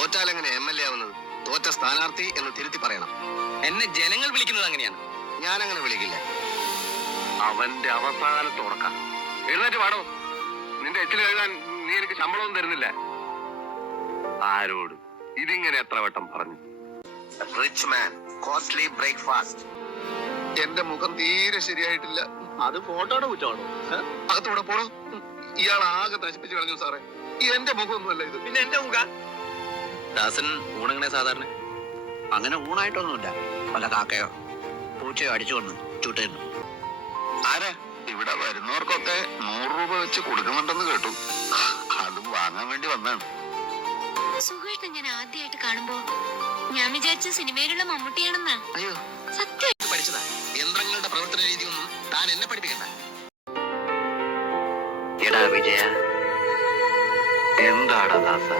തോറ്റാലെങ്ങനെ MLA ആവുന്നത്? തോറ്റ സ്ഥാനാർത്ഥി എന്ന് തിരുത്തി പറയണം. എന്നെ ജനങ്ങൾ വിളിക്കുന്നത് അങ്ങനെയാണ്. ഞാനങ്ങനെ വിളിക്കില്ല. അവന്റെ അവസാനത്ത് ഉറക്കാം. എഴുന്നേറ്റ് പാടോ. നിന്റെ എച്ചിൽ എഴുതാൻ നീ എനിക്ക് ശമ്പളവും തരുന്നില്ല. ആരോട് ഇതിങ്ങനെ എത്ര വട്ടം പറഞ്ഞു? റിച്ച് മാൻ കോസ്റ്റ്ലി ബ്രേക്ക്ഫാസ്റ്റ്. എന്റെ മുഖം തീരെ ശരിയായിട്ടില്ല. അത് ഫോട്ടോയുടെ കുറ്റമാണോ? അകത്തൂടെ പോണോ? ഇയാൾ ആകെ നശിപ്പിച്ചു കളഞ്ഞു സാറേ. എന്റെ മുഖമൊന്നുമല്ല ഇത്. പിന്നെ എന്റെ മുഖ. ദാസൻ ഊണങ്ങനെ സാധാരണ അങ്ങനെ ഊണായിട്ടൊന്നുമില്ല. വല്ല കാക്കയോ പൂച്ചയോ അടിച്ചു വന്ന് ചൂട്ടുന്നു. ആരാ? ഇവിടെ വരുന്നവർക്കൊക്കെ 100 രൂപ വെച്ച് കൊടുക്കുന്നുണ്ടെന്ന് കേട്ടു. അത് വാങ്ങാൻ വേണ്ടി വന്നാണ്. സുഖമായിട്ട് ഞാൻ ആദ്യമായിട്ട് കാണുമ്പോ ഞാൻ വിചാരിച്ച സിനിമയിലുള്ള മമ്മൂട്ടിയാണെന്നാ. അയ്യോ, സത്യം പഠിച്ചതാ. യന്ത്രങ്ങളുടെ പ്രവർത്തന രീതിയൊന്നും താൻ എന്നെ പഠിപ്പിക്കണ്ട. എടാ വിജയ, എന്താടാ ദാസ?